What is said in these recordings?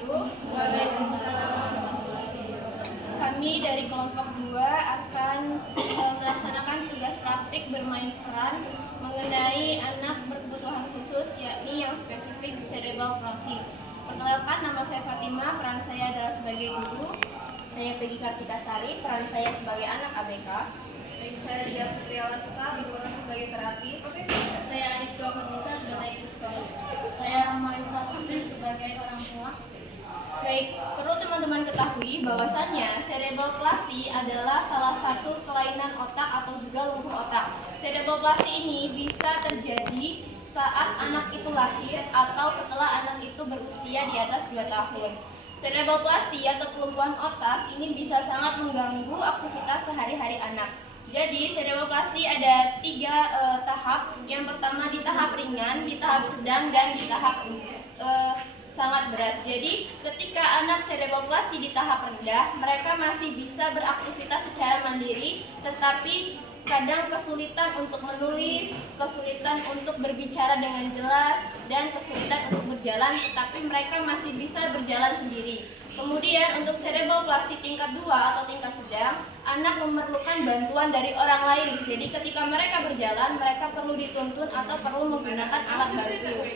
wabarakatuh. Waalaikumsalam. Kami dari kelompok 2 akan melaksanakan tugas praktik bermain peran mengenai anak berkebutuhan khusus, yakni yang spesifik cerebral palsy. Perkenalkan, nama saya Fatima, peran saya adalah sebagai guru. Saya Peggy Kartikasari, peran saya sebagai anak ABK. Saya Dia Putriawanska, berperan sebagai terapis. Saya Aniska Fernisa sebagai psikolog. Saya Rahma Yusafudin sebagai orang tua. Baik, perlu teman-teman ketahui bahwasannya cerebral palsy adalah salah satu kelainan otak atau juga lumpuh otak. Cerebral palsy ini bisa terjadi saat anak itu lahir atau setelah anak itu berusia di atas 2 tahun. Cerebral palsy atau kelumpuhan otak ini bisa sangat mengganggu aktivitas sehari-hari anak. Jadi cerebral palsy ada 3 tahap. Yang pertama di tahap ringan, di tahap sedang, dan di tahap sangat berat. Jadi ketika anak cerebral palsy di tahap rendah, mereka masih bisa beraktivitas secara mandiri, tetapi kadang kesulitan untuk menulis, kesulitan untuk berbicara dengan jelas, dan kesulitan untuk berjalan, tetapi mereka masih bisa berjalan sendiri. Kemudian untuk cerebral palsy tingkat 2 atau tingkat sedang, anak memerlukan bantuan dari orang lain. Jadi ketika mereka berjalan, mereka perlu dituntun atau perlu menggunakan alat bantu.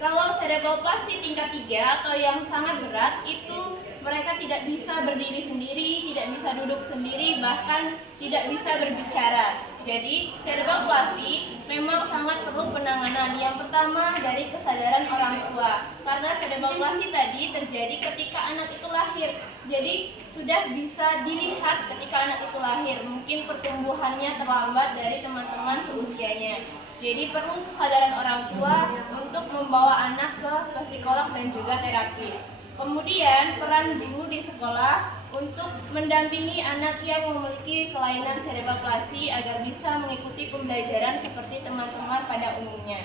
Kalau cerebral palsy tingkat 3 atau yang sangat berat, itu mereka tidak bisa berdiri sendiri, tidak bisa duduk sendiri, bahkan tidak bisa berbicara. Jadi cerebral palsy memang sangat perlu penanganan. Yang pertama dari kesadaran orang tua, karena cerebral palsy tadi terjadi ketika anak itu lahir. Jadi sudah bisa dilihat ketika anak itu lahir, mungkin pertumbuhannya terlambat dari teman-teman seusianya. Jadi perlu kesadaran orang tua untuk membawa anak ke psikolog dan juga terapis. Kemudian peran guru di sekolah untuk mendampingi anak yang memiliki kelainan cerebral palsy agar bisa mengikuti pembelajaran seperti teman-teman pada umumnya.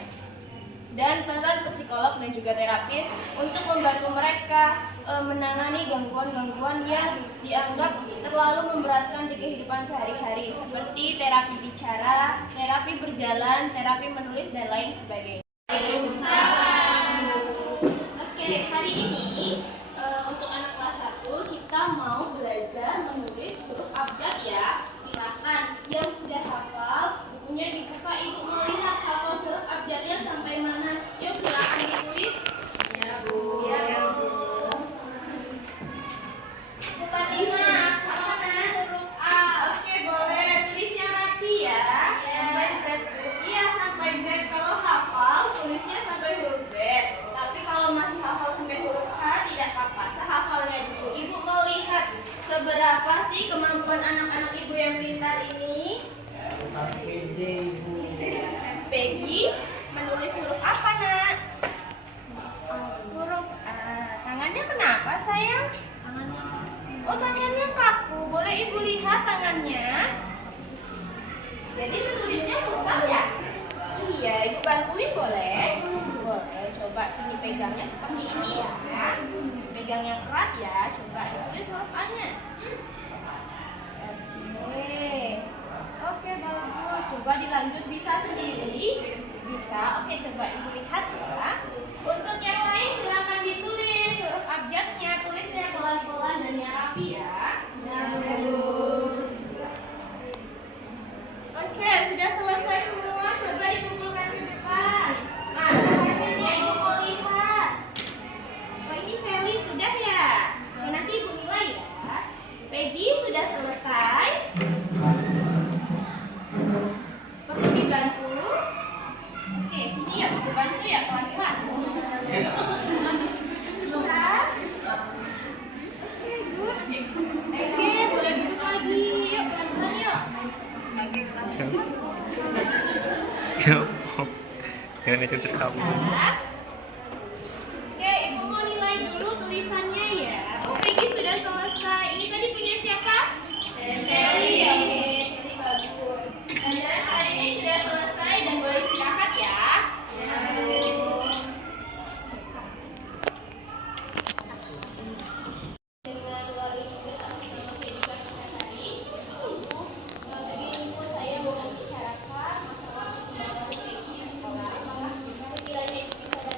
Dan peran psikolog dan juga terapis untuk membantu mereka menangani gangguan-gangguan yang dianggap terlalu memberatkan di kehidupan sehari-hari, seperti terapi bicara, terapi berjalan, terapi menulis, dan lain sebagainya. Oke, hari ini untuk anak kelas 1 kita mau belajar menulis huruf abjad ya. Silakan yang sudah hafal bukunya dibuka, ibu melihat hafal huruf abjadnya sampai mana. Yuk silakan ditulis. Ya Bu. Ya Bu. Bu Fatimah, mana huruf A? Oke, boleh tulis yang rapi ya. Sampai Z. Iya, sampai Z. Kalau hafal tulisnya sampai huruf Z. Tapi kalau masih hafal sampai huruf H tidak apa-apa. Sehafalnya dulu. Ibu mau lihat seberapa sih kemampuan anak-anak ibu yang pintar ini? Sampai D, Ibu. Peggy menulis huruf apa, Nak? Huruf A. Tangannya kenapa, sayang? Oh, tangannya kaku. Boleh ibu lihat tangannya? Jadi menulisnya susah ya? Iya, ibu bantuin boleh? Boleh, coba sini pegangnya seperti ini ya. Pegang yang erat ya, coba ditulis huruf A-nya. Oke, bagus. Coba dilanjut, bisa sendiri? Bisa. Oke, coba ibu lihat ya. Untuk yang lain silakan ditulis huruf abjadnya, tulisnya pelan-pelan dan yang rapi ya. Ya, Bu. Oke, sudah selesai semua. Coba dikumpulkan ke depan. Nah, hasilnya ibu mau lihat. Oh, ini Sally sudah ya? Ya, nanti ibu nilai ya. Peggy sudah selesai. Perlu dibantu? Oke, sini ya, ibu bantu ya, pelan-pelan. Bisa? Oke, good. Oke, boleh duduk lagi. Yuk, pelan-pelan yuk. Jangan itu terkamu. Oke, ibu mau nilai dulu tulisannya ya. Oh, Peggy sudah selesai. Ini tadi punya siapa? Sally. Sally bagus. Dan hari ini sudah selesai dan boleh istirahat ya. Dengan luar biasa tugas kita tadi, bagi ibu saya mau membicarakan masalah perkembangan Peggy di sekolah. Apakah sekiranya ibu bisa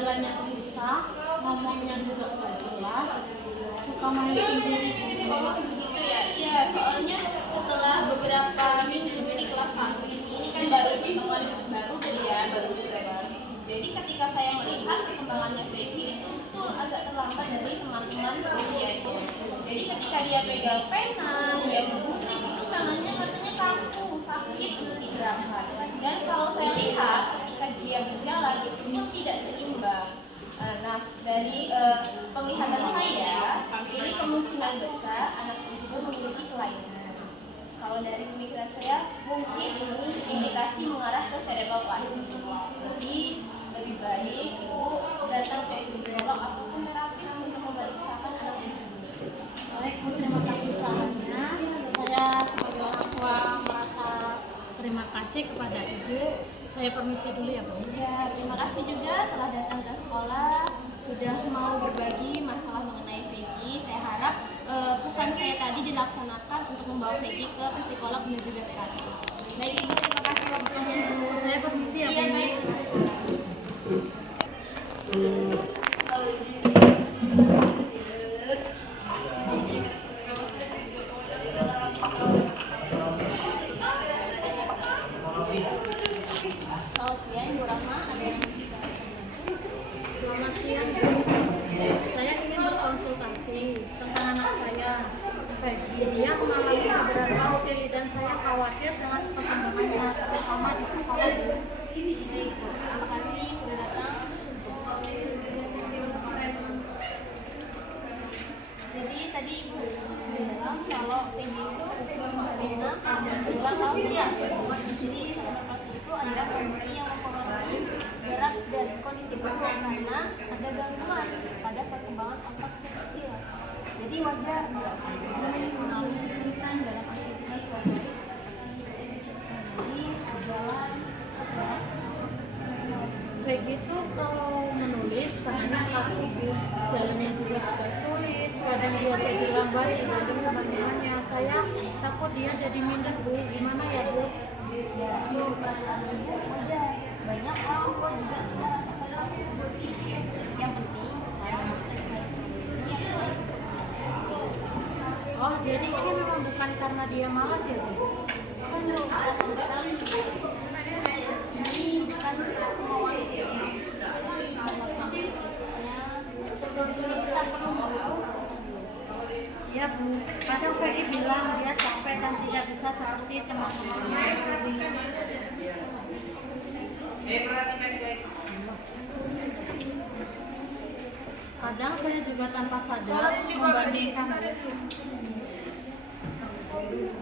jalannya susah, ngomongnya juga nggak jelas, suka main sendiri gitu. Gitu ya, iya soalnya setelah beberapa minggu ini kelas 1 ini kan baru pertemuan baru ya, baru siswa baru. Jadi ketika saya melihat perkembangannya Peggy itu tuh agak terlambat dari teman-teman seusianya. Jadi ketika dia pegang pena, dia mengunci itu tangannya katanya kaku, sakit, digerakkan. Dan kalau saya lihat ketika dia berjalan itu pun tidak seimbang. Nah, dari penglihatan saya, ini kemungkinan besar anak tersebut memiliki kelainan. Kalau dari pemikiran saya, mungkin ini indikasi mengarah ke cerebral palsy. Jadi lebih baik ibu datang ke psikolog ataupun terapis untuk memeriksakan anak ibu. Baik Bu, terima kasih sarannya. Saya sebagai orang tua merasa terima kasih kepada Ibu. Saya permisi dulu ya Bu. Ya, terima kasih juga telah datang ke sekolah, sudah mau berbagi masalah mengenai Peggy. Saya harap pesan saya tadi dilaksanakan untuk membawa Peggy ke psikolog dan juga terapis. Baik Ibu, terima kasih waktunya. Saya permisi ya Bu. Iya, baik. Selamat siang Ibu Rahma, ada yang bisa Selamat siang Bu. Saya ingin berkonsultasi tentang anak saya, Peggy. Dia mengalami cedera palsi dan saya khawatir dengan perkembangannya, terutama di sekolah Bu. Baik, Bu. Terima kasih sudah datang. Jadi tadi Ibu bilang kalau Peggy itu bisa cerebral palsy ya. Jadi cerebral palsy itu adalah kondisi yang mempengaruhi gerak dan kondisi tubuh karena ada gangguan pada perkembangan otak kecil. Jadi wajar mengalami kesulitan dalam aktivitas motorik. Jadi jalan ya. Peggy itu kalau menulis tangannya kaku, jalannya juga agak sulit, kadang dia jadi lambat dibanding teman-temannya. Saya takut dia jadi minder Bu, gimana ya Bu? Ya, itu perasaan ibu wajar. Banyak orang tua juga merasakan hal tersebut. Yang penting sekarang kita harus Oh jadi ini memang bukan karena dia malas ya Bu? sama sekali. Ini bukan kemauan dia, tapi sama-sama fisiknya. Kita perlu mau. Ya Bu, kadang Peggy bilang dia capek dan tidak bisa seperti teman-temannya. Kadang saya juga tanpa sadar membandingkan.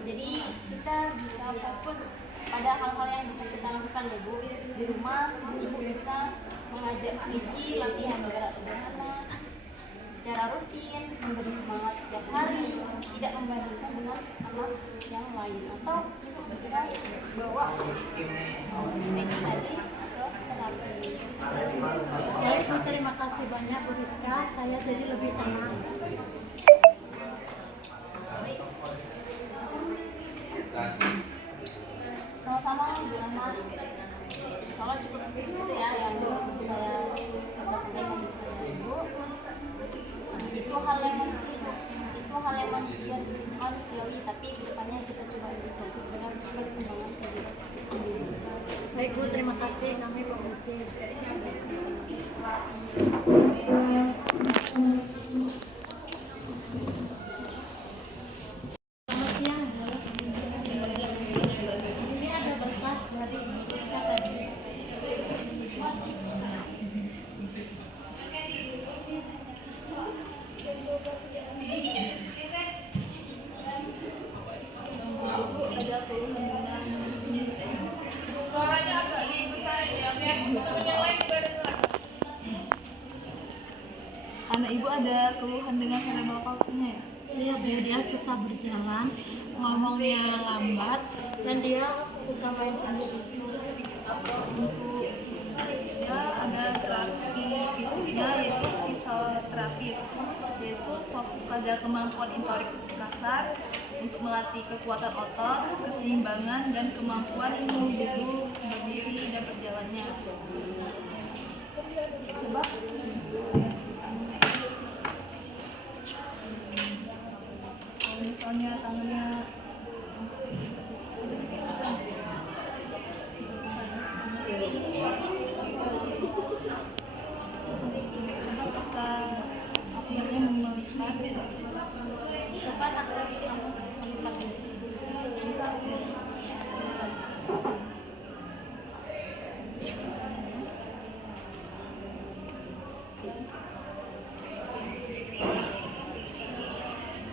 Jadi kita bisa fokus pada hal-hal yang bisa kita lakukan ya Bu. Di rumah ibu bisa mengajak Peggy latihan bergerak sederhana secara rutin, memberi semangat setiap hari, tidak membandingkan dengan anak yang lain, atau ibu bisa bawa si Peggy tadi ke terapi. Baik Bu, terima kasih banyak Bu Rizka, saya jadi lebih tenang. Sama-sama Bu Rahma. Soalnya cukup itu ya yang saya sampaikan kepada Ibu. Itu hal yang manusiawi, tapi kedepannya kita coba lebih fokus dengan perkembangan diri sendiri. Baik Bu, terima kasih, kami permisi. Selamat siang Bu. Ini ada berkas dari Ibu Rizka tadi. Anak ibu ada keluhan dengan cerebral palsy-nya ya? Iya Bu, dia susah berjalan, ngomongnya lambat, dan dia suka main sendiri. Ya, ada terapi fisiknya yaitu fisioterapis, yaitu fokus pada kemampuan motorik kasar untuk melatih kekuatan otot, keseimbangan, dan kemampuan duduk, berdiri, dan berjalannya. Coba. Kalau misalnya tangannya coba kita akhirnya melihat Kapan aku kamu melihat ini? bisa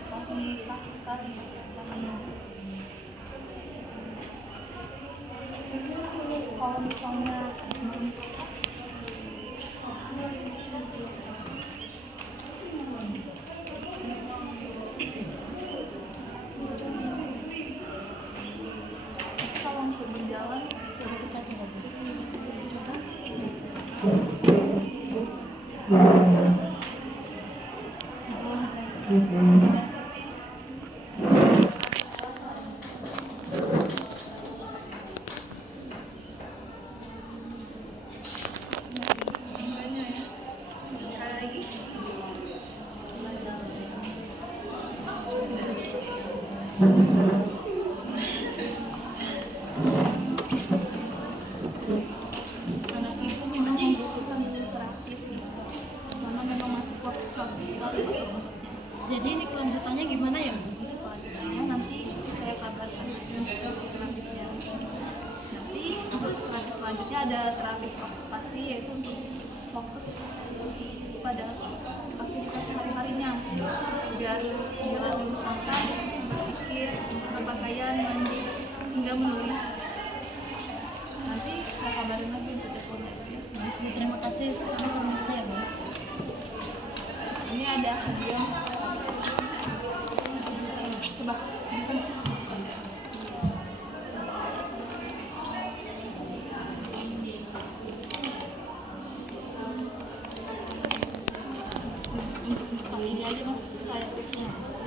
masih kaku sekali tangannya. Kalau misalnya belum pas, kalau untuk berjalan Coba kita coba dulu. coba semuanya ya. Sekali lagi. Anak ibu memang membutuhkan terapi sih, karena memang masih fokus sekali. Jadi ini kelanjutannya gimana ya? Untuk kelanjutannya nanti saya kabarkan untuk terapisnya. Nanti untuk terapi selanjutnya ada terapis okupasi, yaitu untuk fokus pada aktivitas sehari-harinya, biar dia untuk makan, berpikir, berpakaian, mandi, hingga menulis. Nanti saya kabarin lagi untuk jadwalnya. Terima kasih. Kamu permisi ya, Bu. Ini ada hadiah. Coba, bisa. Untuk ini aja masih susah ya.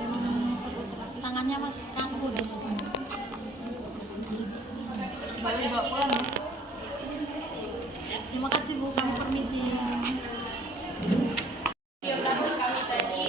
Memang perlu terapi. Tangannya masih kaku dan Boleh bawa pulang ya. terima kasih Bu, kami permisi. Video kami tadi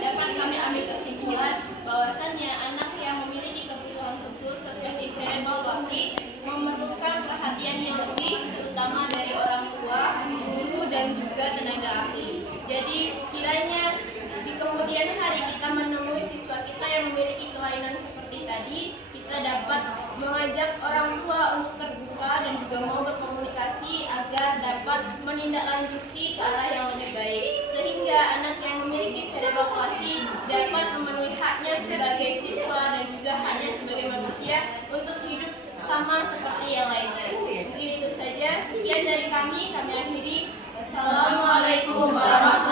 dapat kami ambil kesimpulan bahwasannya anak yang memiliki kebutuhan khusus seperti cerebral palsy memerlukan perhatian yang lebih, terutama dari orang tua, guru, dan juga tenaga ahli. Jadi kiranya di kemudian hari kita menemui siswa kita yang memiliki kelainan seperti tadi, kita dapat mengajak orang tua untuk terbuka dan juga mau berkomunikasi agar dapat menindaklanjuti ke arah yang lebih baik, sehingga anak yang memiliki cerebral palsy dapat memenuhi haknya sebagai siswa dan juga haknya sebagai manusia untuk hidup sama seperti yang lainnya. Mungkin itu saja. Sekian dari kami akhiri. Assalamualaikum warahmatullahi wabarakatuh.